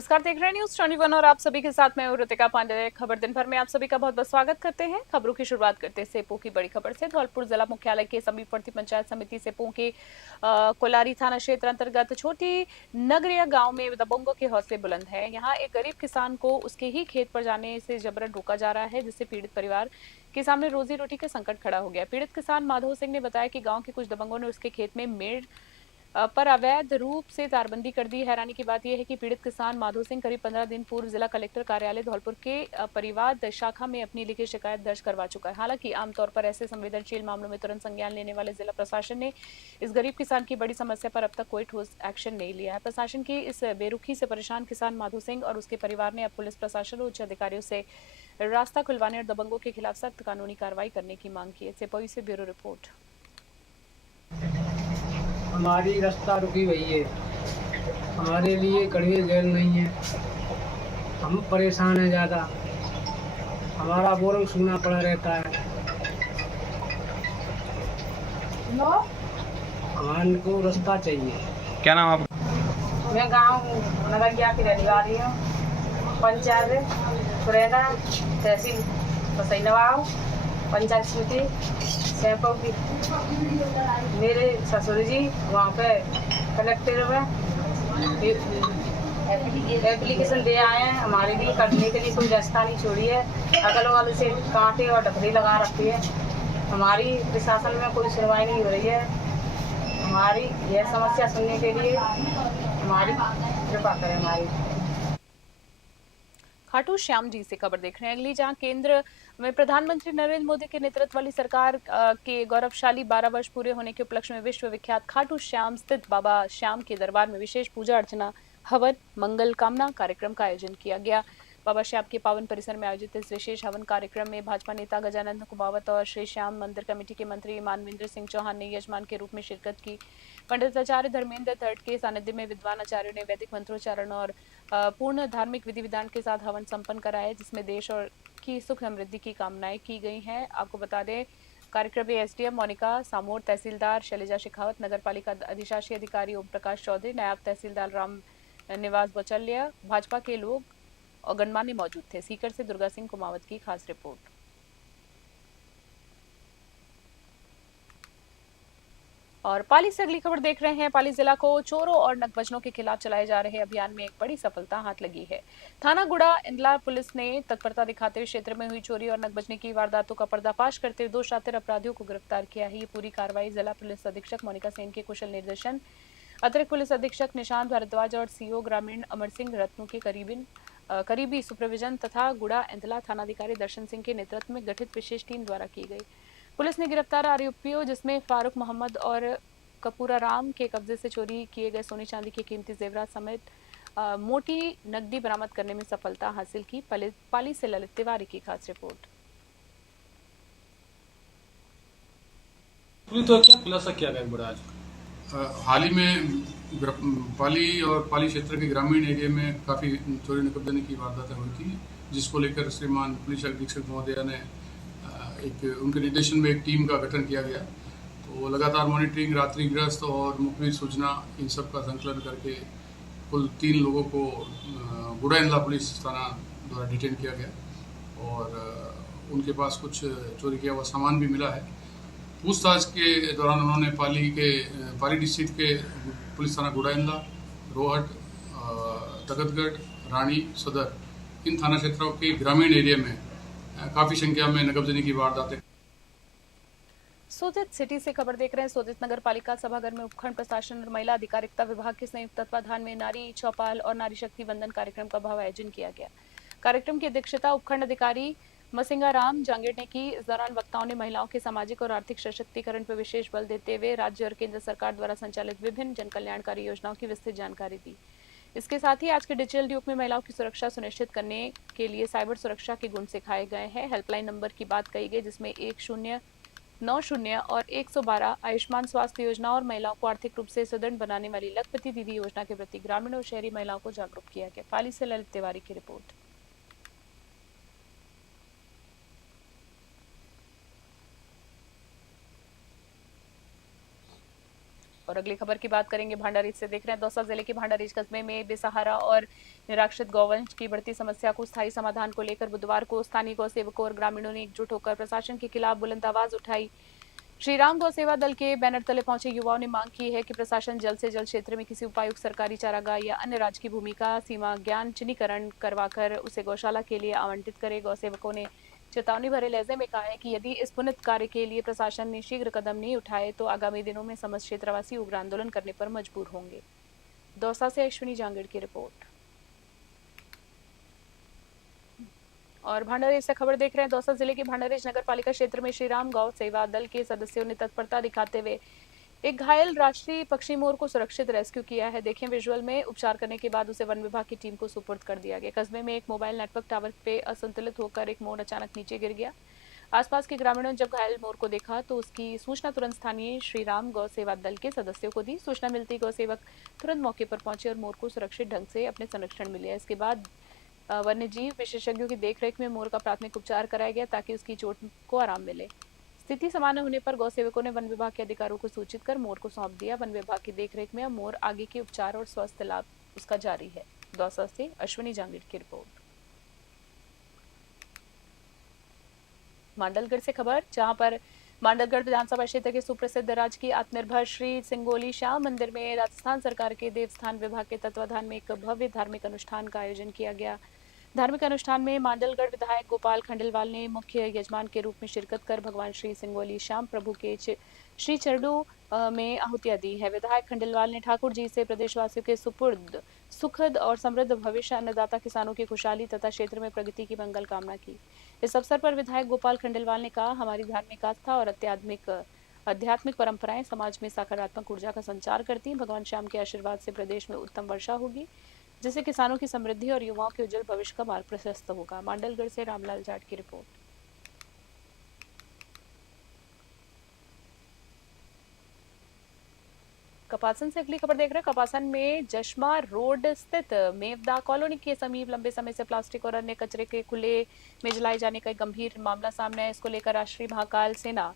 नमस्कार, देख रहे हैं न्यूज 21 और आप सभी के साथ मैं हूं ऋतिका पांडे। खबर दिन भर में आप सभी का बहुत बहुत स्वागत करते हैं। खबरों की शुरुआत करते हैं सेपो की बड़ी खबर से। धौलपुर जिला मुख्यालय के समीपवर्ती पंचायत समिति सेपो के कोलारी थाना क्षेत्र अंतर्गत छोटी नगरिया गांव में दबंगों के हौसले बुलंद है। यहाँ एक गरीब किसान को उसके ही खेत पर जाने से जबरन रोका जा रहा है, जिससे पीड़ित परिवार के सामने रोजी रोटी का संकट खड़ा हो गया। पीड़ित किसान माधव सिंह ने बताया कि गांव के कुछ दबंगों ने उसके खेत में मेड़ पर अवैध रूप से तारबंदी कर दी। हैरानी की बात यह है कि पीड़ित किसान माधो सिंह करीब 15 दिन पूर्व जिला कलेक्टर कार्यालय धौलपुर के परिवाद शाखा में अपनी लिखित शिकायत दर्ज करवा चुका है। हालांकि आमतौर पर ऐसे संवेदनशील मामलों में तुरंत संज्ञान लेने वाले जिला प्रशासन ने इस गरीब किसान की बड़ी समस्या पर अब तक कोई ठोस एक्शन नहीं लिया है। प्रशासन की इस बेरुखी से परेशान किसान माधो सिंह और उसके परिवार ने अब पुलिस प्रशासन और उच्च अधिकारियों से रास्ता खुलवाने और दबंगों के खिलाफ सख्त कानूनी कार्रवाई करने की मांग की है। सेपोई से ब्यूरो रिपोर्ट। हमारी रास्ता रुकी हुई है, हमारे लिए कड़वी जेल नहीं है, हम परेशान हैं ज़्यादा, हमारा बोरंग सूना पड़ा रहता है। हमको रास्ता चाहिए। क्या नाम आपका? मैं गांव नगरिया की रहने वाली हूँ। पंचायत खुरैना, तहसील बसई नवाब, पंचायत समिति सेपो की। मेरे ससुर जी वहाँ पे कलेक्टर में एप्लीकेशन दे आए हैं। हमारे लिए करने के लिए कोई रास्ता नहीं छोड़ी है। अगल वाले से कांटे और डकरी लगा रखी है। हमारी प्रशासन में कोई सुनवाई नहीं हो रही है। हमारी यह समस्या सुनने के लिए हमारी कृपा करें। हमारी खाटू श्याम जी से खबर देख रहे हैं अगली, जहां केंद्र में प्रधानमंत्री नरेंद्र मोदी के नेतृत्व वाली सरकार के गौरवशाली 12 वर्ष पूरे होने के उपलक्ष्य में विश्व विख्यात खाटू श्याम स्थित बाबा श्याम के दरबार में विशेष पूजा अर्चना, हवन, मंगल कामना कार्यक्रम का आयोजन किया गया। बाबा श्याम के पावन परिसर में आयोजित इस विशेष हवन कार्यक्रम में भाजपा नेता गजानंद कुमावत और श्री श्याम मंदिर कमेटी के मंत्री मानवेंद्र सिंह चौहान ने यजमान के रूप में शिरकत की। पंडित आचार्य धर्मेंद्र दत्त के सानिध्य में विद्वान आचार्यों ने वैदिक मंत्रोच्चारण और पूर्ण धार्मिक विधि विधान के साथ हवन संपन्न कराया, जिसमें देश और की सुख समृद्धि की कामनाएं की गई हैं। आपको बता दें, कार्यक्रम में एसडीएम मोनिका सामोर, तहसीलदार शैलजा शेखावत, नगर पालिका अधिशासी अधिकारी ओम प्रकाश चौधरी, नायब तहसीलदार राम निवास बचल्या, भाजपा के लोग और गणमान्य मौजूद थे। सीकर से दुर्गा सिंह कुमावत की खास रिपोर्ट। और पाली से अगली खबर देख रहे हैं। पाली जिला को चोरों और नकबजनों के खिलाफ चलाए जा रहे अभियान में एक बड़ी सफलता हाथ लगी है। थाना गुड़ा इंदला पुलिस ने तत्परता दिखाते हुए क्षेत्र में हुई चोरी और नकबजने की वारदातों का पर्दाफाश करते हुए 2 शातिर अपराधियों को गिरफ्तार किया है। ये पूरी कार्रवाई जिला पुलिस अधीक्षक मोनिका सेन के कुशल निर्देशन, अतिरिक्त पुलिस अधीक्षक निशांत भारद्वाज और सीओ ग्रामीण अमर सिंह रत्नू के करीबी सुपरविजन तथा गुड़ा इंदला थानाधिकारी दर्शन सिंह के नेतृत्व में गठित विशेष टीम द्वारा की गई। पुलिस ने गिरफ्तार आरोपियों जिसमें फारूक मोहम्मद और कपूरा राम के कब्जे से चोरी किए गए सोने चांदी के कीमती जेवरात समेत मोटी नकदी बरामद करने में सफलता हासिल की। पाली से ललित तिवारी की खास रिपोर्ट। तो क्या खुलासा किया गया बड़ा आज? हाल ही में पाली और पाली क्षेत्र के ग्रामीण एरिया में काफ़ी चोरी नकबजनी की वारदातें हुई थी, जिसको लेकर श्रीमान पुलिस अधीक्षक महोदय ने एक उनके निर्देशन में एक टीम का गठन किया गया। तो लगातार मॉनिटरिंग, रात्रि गृहस्थ और मुखबिर सूचना, इन सब का संकलन करके कुल 3 लोगों को गुड़ा इंदला पुलिस थाना द्वारा डिटेन किया गया और उनके पास कुछ चोरी किया हुआ सामान भी मिला है। पूछताछ के दौरान उन्होंने पाली डिस्ट्रिक्ट के पुलिस थाना गुड़ा इंदला, रोहट, तगतगढ़, रानी, सदर, इन थाना क्षेत्रों के ग्रामीण एरिया में काफ़ी संख्या में नकबजनी की वारदातें। सोजित सिटी से खबर देख रहे हैं। सोजित नगर पालिका सभागार में उपखंड प्रशासन और महिला अधिकारिता विभाग के संयुक्त तत्वाधान में नारी चौपाल और नारी शक्ति वंदन कार्यक्रम का भव्य आयोजन किया गया। कार्यक्रम की अध्यक्षता उपखंड अधिकारी मसिंगा राम जांगेड़ ने की। इस दौरान वक्ताओं ने महिलाओं के सामाजिक और आर्थिक सशक्तिकरण पर विशेष बल देते हुए राज्य और केंद्र सरकार द्वारा संचालित विभिन्न जन कल्याणकारी योजनाओं की विस्तृत जानकारी दी। इसके साथ ही आज के डिजिटल युग में महिलाओं की सुरक्षा सुनिश्चित करने के लिए साइबर सुरक्षा के गुण सिखाए गए हैं। हेल्पलाइन नंबर की बात कही गई, जिसमें 1090 और 112 आयुष्मान स्वास्थ्य योजना और महिलाओं को आर्थिक रूप से सुदृढ़ बनाने वाली लखपति दीदी योजना के प्रति ग्रामीण और शहरी महिलाओं को जागरूक किया गया। पाली से ललित तिवारी की रिपोर्ट। और अगली खबर की बात करेंगे भांडारीज से। देख रहे हैं दौसा जिले के भांडारीज कस्बे में बेसहारा और निराश्रित गौवंश की बढ़ती समस्या को स्थायी समाधान को लेकर बुधवार को स्थानीय गौ सेवकों और ग्रामीणों ने एकजुट होकर प्रशासन के खिलाफ बुलंद आवाज उठाई। श्री राम गौ सेवा दल के बैनर तले पहुंचे युवाओं ने मांग की है कि प्रशासन जल्द से जल्द क्षेत्र में किसी उपायुक्त, सरकारी चारागाह या अन्य राज्य की भूमि का सीमा ज्ञान चिन्हीकरण करवाकर उसे गौशाला के लिए आवंटित करे। गौ सेवकों ने चेतावनी भरे लहजे में कहा है कि यदि इस पुनित कार्य के लिए प्रशासन ने शीघ्र कदम नहीं उठाए तो आगामी दिनों में समस्त क्षेत्रवासी उग्र आंदोलन करने पर मजबूर होंगे। दौसा से अश्विनी जांगड़ की रिपोर्ट। और भांडारेज से खबर देख रहे हैं। दौसा जिले के भांडारेज नगर पालिका क्षेत्र में श्री राम गौ सेवा दल के सदस्यों ने तत्परता दिखाते हुए एक घायल राष्ट्रीय पक्षी मोर को सुरक्षित रेस्क्यू किया है। देखें विजुअल में, उपचार करने के बाद उसे वन विभाग की टीम को सुपुर्द कर दिया गया। कस्बे में एक मोबाइल नेटवर्क टावर पे असंतुलित होकर एक मोर अचानक नीचे गिर गया। आसपास के ग्रामीणों ने जब घायल मोर को देखा तो उसकी सूचना तुरंत स्थानीय श्री राम गौ सेवा दल के सदस्यों को दी। सूचना मिलती गौ सेवक तुरंत मौके पर पहुंचे और मोर को सुरक्षित ढंग से अपने संरक्षण में लिया। इसके बाद वन्य जीव विशेषज्ञों की देखरेख में मोर का प्राथमिक उपचार कराया गया ताकि उसकी चोट को आराम मिले। स्थिति सामान्य होने पर गौ सेवकों ने वन विभाग के अधिकारियों को सूचित कर मोर को सौंप दिया। वन विभाग की देखरेख में अब मोर आगे के उपचार और स्वास्थ्य लाभ उसका जारी है। दौसा से अश्विनी जांगड़ की रिपोर्ट। मांडलगढ़ से खबर, जहां पर मांडलगढ़ विधानसभा क्षेत्र के सुप्रसिद्ध राजकीय आत्मनिर्भर श्री सिंगोली श्याम मंदिर में राजस्थान सरकार के देवस्थान विभाग के तत्वाधान में एक भव्य धार्मिक अनुष्ठान का आयोजन किया गया। धार्मिक अनुष्ठान में मांडलगढ़ विधायक गोपाल खंडेलवाल ने मुख्य यजमान के रूप में शिरकत कर भगवान श्री सिंगोली श्याम प्रभु के श्री चरणों में आहुतियां दी है। विधायक खंडेलवाल ने ठाकुर जी से प्रदेशवासियों के सुपुर्द सुखद और समृद्ध भविष्य, अन्नदाता किसानों की खुशहाली तथा क्षेत्र में प्रगति की मंगल कामना की। इस अवसर पर विधायक गोपाल खंडेलवाल ने कहा, हमारी धार्मिक आस्था और आध्यात्मिक परंपराएं समाज में सकारात्मक ऊर्जा का संचार करती हैं। भगवान श्याम के आशीर्वाद से प्रदेश में उत्तम वर्षा होगी, जिससे किसानों की समृद्धि और युवाओं के उज्जवल भविष्य का मार्ग प्रशस्त होगा। मांडलगढ़ से रामलाल जाट की रिपोर्ट। कपासन से अगली खबर देख रहे हैं। कपासन में जश्मा रोड स्थित मेवदा कॉलोनी के समीप लंबे समय से प्लास्टिक और अन्य कचरे के खुले में जलाए जाने का एक गंभीर मामला सामने आया। इसको लेकर राष्ट्रीय महाकाल सेना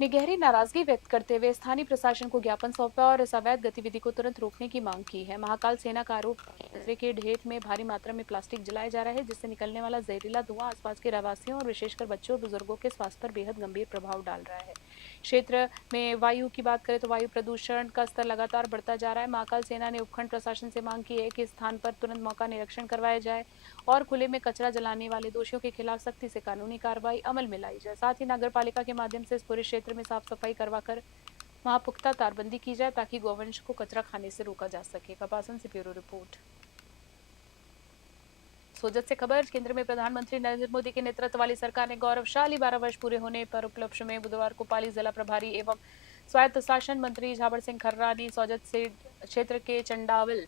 ने गहरी नाराजगी व्यक्त करते हुए स्थानीय प्रशासन को ज्ञापन सौंपा और इस अवैध गतिविधि को तुरंत रोकने की मांग की है। महाकाल सेना का आरोप कचरे के ढेर में भारी मात्रा में प्लास्टिक जलाया जा रहा है, जिससे निकलने वाला जहरीला धुआं आसपास के रहवासियों और विशेषकर बच्चों और बुजुर्गों के स्वास्थ्य पर बेहद गंभीर प्रभाव डाल रहा है। क्षेत्र में वायु की बात करें तो वायु प्रदूषण का स्तर लगातार बढ़ता जा रहा है। महाकाल सेना ने उपखंड प्रशासन से मांग की है कि स्थान पर तुरंत मौका निरीक्षण करवाया जाए और खुले में कचरा जलाने वाले दोषियों के खिलाफ सख्ती से कानूनी कार्रवाई अमल में लाई जाए। साथ ही नगर पालिका के माध्यम से इस पूरे क्षेत्र में साफ सफाई करवाकर वहां पुख्ता तारबंदी की जाए ताकि गौवंश को कचरा खाने से रोका जा सके। कपासन से ब्यूरो रिपोर्ट। सोजत से खबर, केंद्र में प्रधानमंत्री नरेंद्र मोदी के नेतृत्व वाली सरकार ने गौरवशाली 12 वर्ष पूरे होने पर उपलक्ष्य में बुधवार को पाली जिला प्रभारी एवं स्वायत्त शासन मंत्री झाबर सिंह खर्रा ने सोजत से क्षेत्र के चंडावल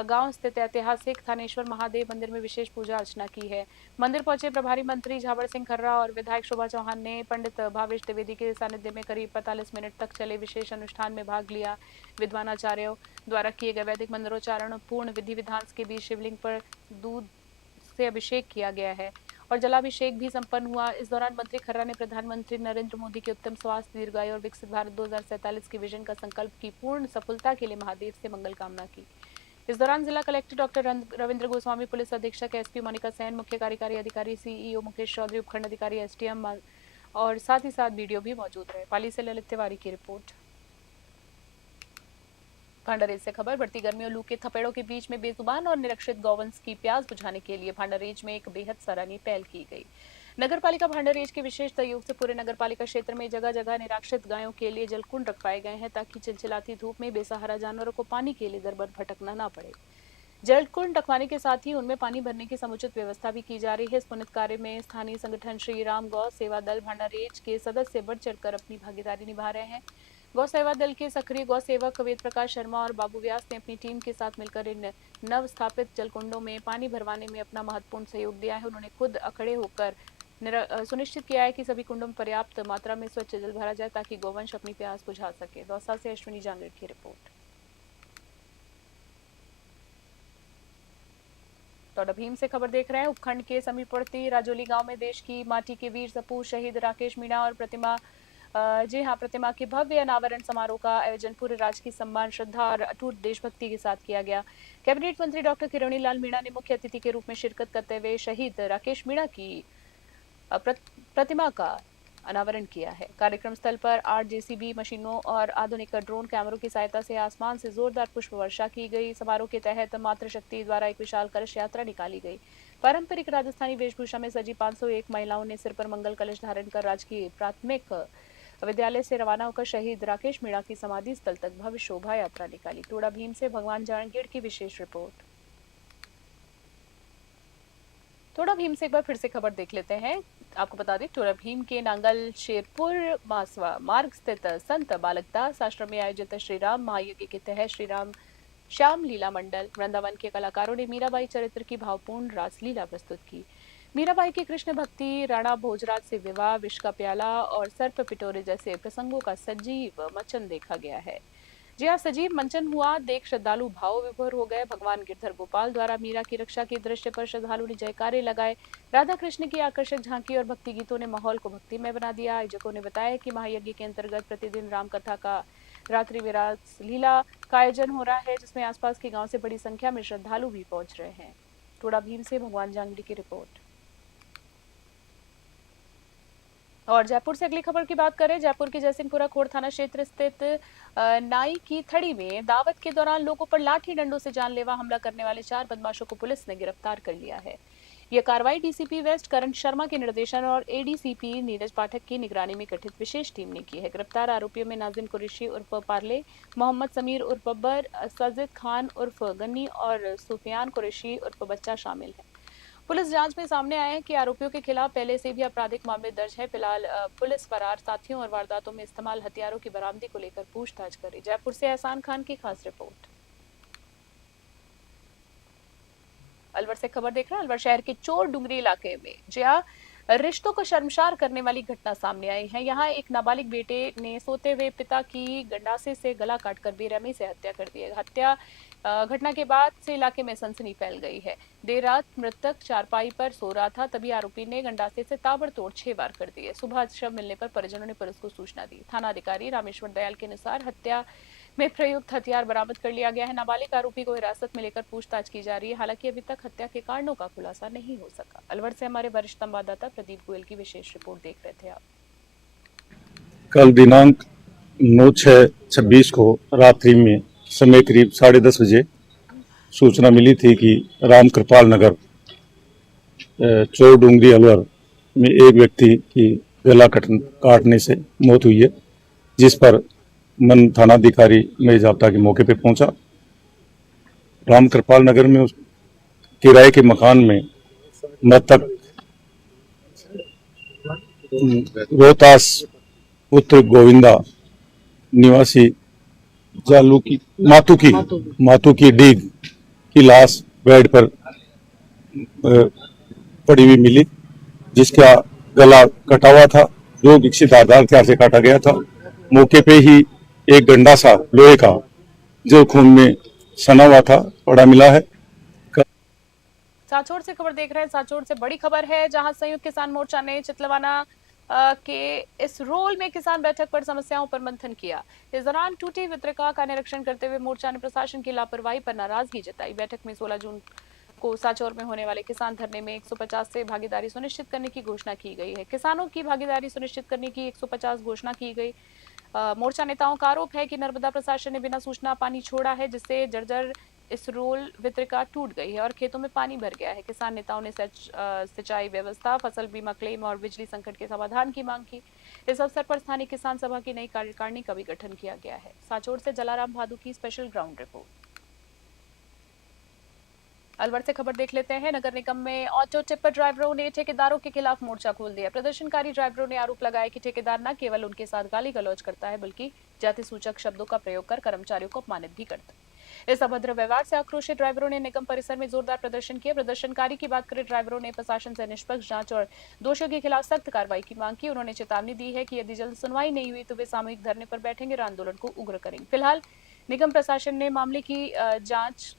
गांव स्थित ऐतिहासिक थानेश्वर महादेव मंदिर में विशेष पूजा अर्चना की है। मंदिर पहुंचे प्रभारी मंत्री झाबर सिंह खर्रा और विधायक शोभा चौहान ने पंडित भावेश द्विवेदी के सानिध्य में करीब 45 मिनट तक चले विशेष अनुष्ठान में भाग लिया। विद्वानाचार्यों द्वारा किए गए वैदिक मंत्रोच्चारण पूर्ण विधि विधान के बीच शिवलिंग पर दूध से अभिषेक किया गया है और जलाभिषेक भी संपन्न हुआ। इस दौरान मंत्री खर्रा ने प्रधानमंत्री नरेंद्र मोदी के उत्तम स्वास्थ्य, दीर्घायु और विकसित भारत 2047 के विजन का संकल्प की पूर्ण सफलता के लिए महादेव से मंगल कामना की। इस दौरान जिला collector doctor Ravindra Goswami, police अधीक्षक एसपी मोनिका सेन, मुख्य कार्यकारी अधिकारी सीईओ मुकेश चौधरी, उपखंड अधिकारी एसडीएम और साथ ही साथ बीडीओ भी मौजूद रहे। पाली से ललित तिवारी की रिपोर्ट। भांडारेज से खबर, बढ़ती गर्मी और लू के थपेड़ों के बीच में बेजुबान और निरक्षित गौवंश की प्यास बुझाने के लिए भांडारेज में एक बेहद सराहनीय पहल की गई। नगर पालिका भांडारेज के विशेष सहयोग से पूरे नगर पालिका क्षेत्र में जगह जगह निराश्रित गायों के लिए जलकुंड रखवाए गए हैं ताकि चिलचिलाती धूप में बेसहारा जानवरों को पानी के लिए दर-बदर भटकना न पड़े। जलकुंड रखवाने के साथ ही उनमें पानी भरने की समुचित व्यवस्था भी की जा रही है। इस पुनित कार्य में स्थानीय संगठन श्री राम गौ सेवा दल भांडारेज के सदस्य बढ़ चढ़कर अपनी भागीदारी निभा रहे हैं। गौ सेवा दल के सक्रिय गौ सेवक वेद प्रकाश शर्मा और बाबू व्यास ने अपनी टीम के साथ मिलकर इन नव स्थापित जलकुंडों में पानी भरवाने में अपना महत्वपूर्ण सहयोग दिया है। उन्होंने खुद अखड़े होकर सुनिश्चित किया है कि सभी कुंडों में पर्याप्त मात्रा में स्वच्छ जल भरा जाए ताकि गौवंश अपनी प्यास बुझा सके। दौसा से अश्विनी जांगड़ की रिपोर्ट। तोड़भीम से खबर देख रहे हैं। उपखंड के समीपवर्ती राजोली गांव में देश की माटी के वीर सपूत शहीद राकेश मीणा और प्रतिमा जी हाँ, प्रतिमा के भव्य अनावरण समारोह का आयोजन पूरे राजकीय सम्मान, श्रद्धा और अटूट देशभक्ति के साथ किया गया। कैबिनेट मंत्री डॉक्टर किरोड़ी लाल मीणा ने मुख्य अतिथि के रूप में शिरकत करते हुए शहीद राकेश मीणा की प्रतिमा का अनावरण किया है। कार्यक्रम स्थल पर 8 जेसीबी मशीनों और आधुनिक ड्रोन कैमरों की सहायता से आसमान से जोरदार पुष्प वर्षा की गई। समारोह के तहत मातृशक्ति द्वारा एक विशाल कलश यात्रा निकाली गई। पारंपरिक राजस्थानी वेशभूषा में सजी 501 महिलाओं ने सिर पर मंगल कलश धारण कर राजकीय प्राथमिक विद्यालय से रवाना होकर शहीद राकेश मीणा की समाधि स्थल तक भव्य शोभा यात्रा निकाली। टोडा भीम से भगवान जांगीड़ की विशेष रिपोर्ट। टोडा भीम से एक बार फिर से खबर देख लेते हैं। आपको बता दें, टोडा भीम के नांगल शेरपुर मासवा मार्ग स्थित संत बालकदास आश्रम में आयोजित श्री राम महायज्ञ के तहत श्री राम श्याम लीला मंडल वृंदावन के कलाकारों ने मीराबाई चरित्र की भावपूर्ण रासलीला प्रस्तुत की। मीराबाई की कृष्ण भक्ति, राणा भोजराज से विवाह, विष का प्याला और सर्प पिटोरे जैसे प्रसंगों का सजीव मंचन देखा गया है। जी हाँ, सजीव मंचन हुआ देख श्रद्धालु भाव विभोर हो गए। भगवान गिरधर गोपाल द्वारा मीरा की रक्षा के दृश्य पर श्रद्धालु ने जयकारे लगाए। राधा कृष्ण की आकर्षक झांकी और भक्ति गीतों ने माहौल को भक्तिमय बना दिया। आयोजकों ने बताया कि महायज्ञ के अंतर्गत प्रतिदिन राम कथा का रात्रि विरास लीला का आयोजन हो रहा है, जिसमें आसपास के गांव से बड़ी संख्या में श्रद्धालु भी पहुंच रहे हैं। टोडा भीम से भगवान जांगड़ी की रिपोर्ट। और जयपुर से अगली खबर की बात करें। जयपुर के जयसिंहपुरा खोड़ थाना क्षेत्र स्थित नाई की थड़ी में दावत के दौरान लोगों पर लाठी डंडों से जानलेवा हमला करने वाले 4 बदमाशों को पुलिस ने गिरफ्तार कर लिया है। यह कार्रवाई डीसीपी वेस्ट करण शर्मा के निर्देशन और एडीसीपी नीरज पाठक की निगरानी में गठित विशेष टीम ने की है। गिरफ्तार आरोपियों में नाजिम कुरैशी उर्फ पार्ले, मोहम्मद समीर उर्फ बब्बर, सजिद खान उर्फ गन्नी और सुफियान कुरैशी उर्फ बच्चा शामिल है। पुलिस जांच में सामने आया है कि आरोपियों के खिलाफ पहले से भी आपराधिक मामले दर्ज है। फिलहाल पुलिस फरार साथियों और वारदातों में इस्तेमाल हथियारों की बरामदी को लेकर पूछताछ करे। जयपुर से एहसान खान की खास रिपोर्ट। अलवर से खबर देख रहे हैं। अलवर शहर के चोर डुंगरी इलाके में जहां रिश्तों को शर्मसार करने वाली घटना सामने आई है। यहाँ एक नाबालिग बेटे ने सोते हुए पिता की गंडासे से गला काटकर बेरहमी से हत्या कर दी है। हत्या घटना के बाद से इलाके में सनसनी फैल गई है। देर रात मृतक चारपाई पर सो रहा था, तभी आरोपी ने गंडासे से ताबड़तोड़ 6 बार कर दिए। सुबह शव मिलने पर परिजनों ने पुलिस को सूचना दी। थाना अधिकारी रामेश्वर दयाल के अनुसार हत्या में प्रयुक्त हथियार बरामद कर लिया गया है। नाबालिग आरोपी को हिरासत में लेकर पूछताछ की जा रही है। हालांकि अभी तक हत्या के कारणों का खुलासा नहीं हो सका। अलवर से हमारे वरिष्ठ संवाददाता प्रदीप गोयल की विशेष रिपोर्ट देख रहे थे आप। कल दिनांक 9/6/26 को रात्रि में समय करीब 10:30 बजे सूचना मिली थी कि राम कृपाल नगर चोर डूंगरी अलवर में एक व्यक्ति की गला काटने से मौत हुई है, जिस पर मन थानाधिकारी में जाब्ता के मौके पर पहुंचा। राम कृपाल नगर में उस किराए के मकान में मृतक रोहतास पुत्र गोविंदा निवासी जालू की मातू की डीग की लाश बेड पर पड़ी हुई मिली, जिसका गला कटा हुआ था, जो विकसित आधार हथियार से काटा गया था। मौके पे ही एक गंडासा लोहे का जो खून में सना हुआ था पड़ा मिला है। सांचौर से खबर देख रहे हैं। सांचौर से बड़ी खबर है, जहां संयुक्त किसान मोर्चा ने चितलवाना के इस रोल में किसान बैठक पर समस्याओं पर मंथन किया। इस दौरान टूटी वितरिका का निरीक्षण करते हुए मोर्चा ने प्रशासन की लापरवाही पर नाराजगी जताई। बैठक में 16 जून को सांचौर में होने वाले किसान धरने में 150 से भागीदारी सुनिश्चित करने की घोषणा की गई है। किसानों की भागीदारी सुनिश्चित करने की 150 घोषणा की गई। मोर्चा नेताओं का आरोप है कि नर्मदा प्रशासन ने बिना सूचना पानी छोड़ा है, जिससे जर्जर इस रोल वितरिका टूट गई है और खेतों में पानी भर गया है। किसान नेताओं ने सिंचाई व्यवस्था, फसल बीमा क्लेम और बिजली संकट के समाधान की मांग की। इस अवसर पर स्थानीय किसान सभा की नई कार्यकारिणी का भी गठन किया गया है। सांचौर से जलाराम भादु की स्पेशल ग्राउंड रिपोर्ट। अलवर से खबर देख लेते हैं। नगर निगम में ऑटो टिप्पर ड्राइवरों ने ठेकेदारों के खिलाफ मोर्चा खोल दिया। प्रदर्शनकारी ड्राइवरों ने आरोप लगाया कि ठेकेदार न केवल उनके साथ गाली गलौज करता है, बल्कि जाति सूचक शब्दों का प्रयोग कर कर्मचारियों को अपमानित भी करता है। इस अभद्र व्यवहार से आक्रोशित ड्राइवरों ने निगम परिसर में जोरदार प्रदर्शन किया। प्रदर्शनकारी की बात करें, ड्राइवरों ने प्रशासन से निष्पक्ष जांच और दोषियों के खिलाफ सख्त कार्रवाई की मांग की। उन्होंने चेतावनी दी है कि यदि जल्द सुनवाई नहीं हुई तो वे सामूहिक धरने पर बैठेंगे और आंदोलन को उग्र करेंगे। फिलहाल निगम प्रशासन ने मामले की जांच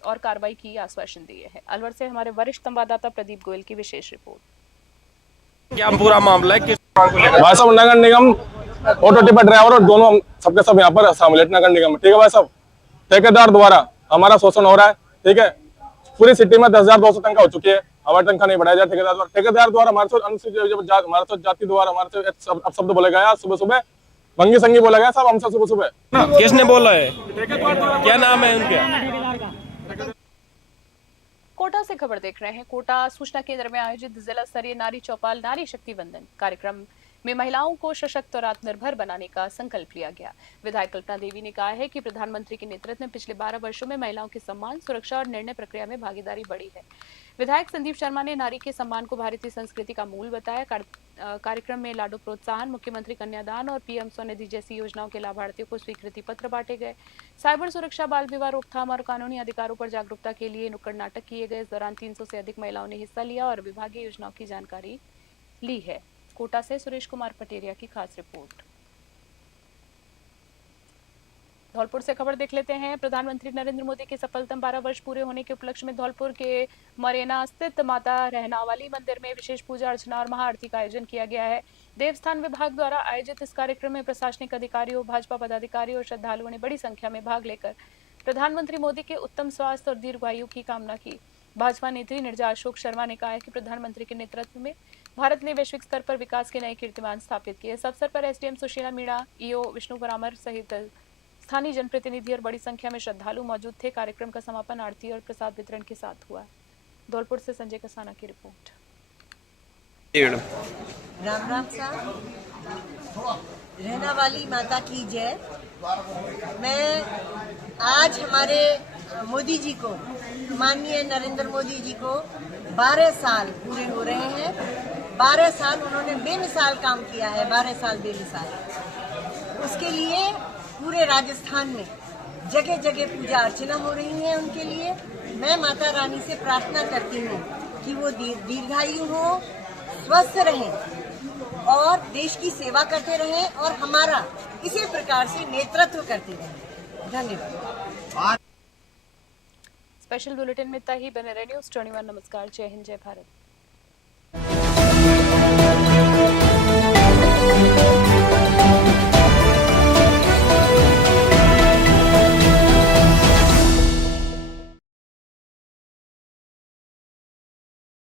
और कार्रवाई की आश्वासन दिए हैं। अलवर से हमारे वरिष्ठ संवाददाता प्रदीप गोयल की विशेष रिपोर्ट। क्या पूरा मामला है? किस भाई साहब नगर निगम ऑटो टिपर ड्राइवर और दोनों सबके सब यहाँ पर सम्मिलित नगर निगम, ठीक है भाई साहब। ठेकेदार द्वारा हमारा शोषण हो रहा है, ठीक है। पूरी सिटी में 10,200 तनख्वाह हो चुकी है, हमारी तनख्वाह नहीं बढ़ाया जाए। ठेकेदार द्वारा हमारे साथ जाति द्वारा हमारे से शब्द बोले गया, सुबह सुबह भंगी संगी बोला गया साहब हमसे सुबह सुबह। किसने बोला है? क्या नाम है उनके? कोटा से खबर देख रहे हैं। कोटा सूचना केंद्र में आयोजित जिला स्तरीय नारी चौपाल नारी शक्ति वंदन कार्यक्रम में महिलाओं को सशक्त और आत्मनिर्भर बनाने का संकल्प लिया गया। विधायक कल्पना देवी ने कहा है कि प्रधानमंत्री के नेतृत्व में पिछले 12 वर्षों में महिलाओं के सम्मान, सुरक्षा और निर्णय प्रक्रिया में भागीदारी बढ़ी है। विधायक संदीप शर्मा ने नारी के सम्मान को भारतीय संस्कृति का मूल बताया। कार्यक्रम में लाडो प्रोत्साहन, मुख्यमंत्री कन्यादान और पीएम स्वनिधि जैसी योजनाओं के लाभार्थियों को स्वीकृति पत्र बांटे गए। साइबर सुरक्षा, बाल विवाह रोकथाम और कानूनी अधिकारों पर जागरूकता के लिए नुक्कड़ नाटक किए गए। इस दौरान 300 से अधिक महिलाओं ने हिस्सा लिया और विभागीय योजनाओं की जानकारी ली है। कोटा से सुरेश कुमार पटेरिया की खास रिपोर्ट। धौलपुर से खबर देख लेते हैं। प्रधानमंत्री नरेंद्र मोदी के सफलतम 12 वर्ष पूरे होने के उपलक्ष्य में धौलपुर के मरेना स्थित माता रहनावाली मंदिर में विशेष पूजा अर्चना और महाआरती का आयोजन किया गया है। देवस्थान विभाग द्वारा आयोजित इस कार्यक्रम में प्रशासनिक अधिकारियों, भाजपा पदाधिकारियों और श्रद्धालुओं ने बड़ी संख्या में भाग लेकर प्रधानमंत्री मोदी के उत्तम स्वास्थ्य और दीर्घायु की कामना की। भाजपा नेत्री निर्जा अशोक शर्मा ने कहा है कि प्रधानमंत्री के नेतृत्व में भारत ने वैश्विक स्तर पर विकास के नए कीर्तिमान स्थापित किए। इस अवसर पर एसडीएम सुशीला मीणा, ईओ विष्णु परामर सहित स्थानीय जनप्रतिनिधि और बड़ी संख्या में श्रद्धालु मौजूद थे। कार्यक्रम का समापन आरती और प्रसाद वितरण के साथ हुआ। धौलपुर से संजय कसाना की रिपोर्ट। राम राम साहब, रहना वाली माता की जय। मैं आज हमारे मोदी जी को, माननीय नरेंद्र मोदी जी को 12 साल पूरे हो रहे हैं। 12 साल उन्होंने बेमिसाल काम किया है, 12 साल बेमिसाल। उसके लिए पूरे राजस्थान में जगह जगह पूजा अर्चना हो रही है उनके लिए। मैं माता रानी से प्रार्थना करती हूँ कि वो दीर्घायु हो, स्वस्थ रहें और देश की सेवा करते रहें और हमारा इसी प्रकार से नेतृत्व करते रहें। धन्यवाद। स्पेशल बुलेटिन में इतना ही। बने रहिए न्यूज़ 21। नमस्कार, जय हिंद, जय भारत।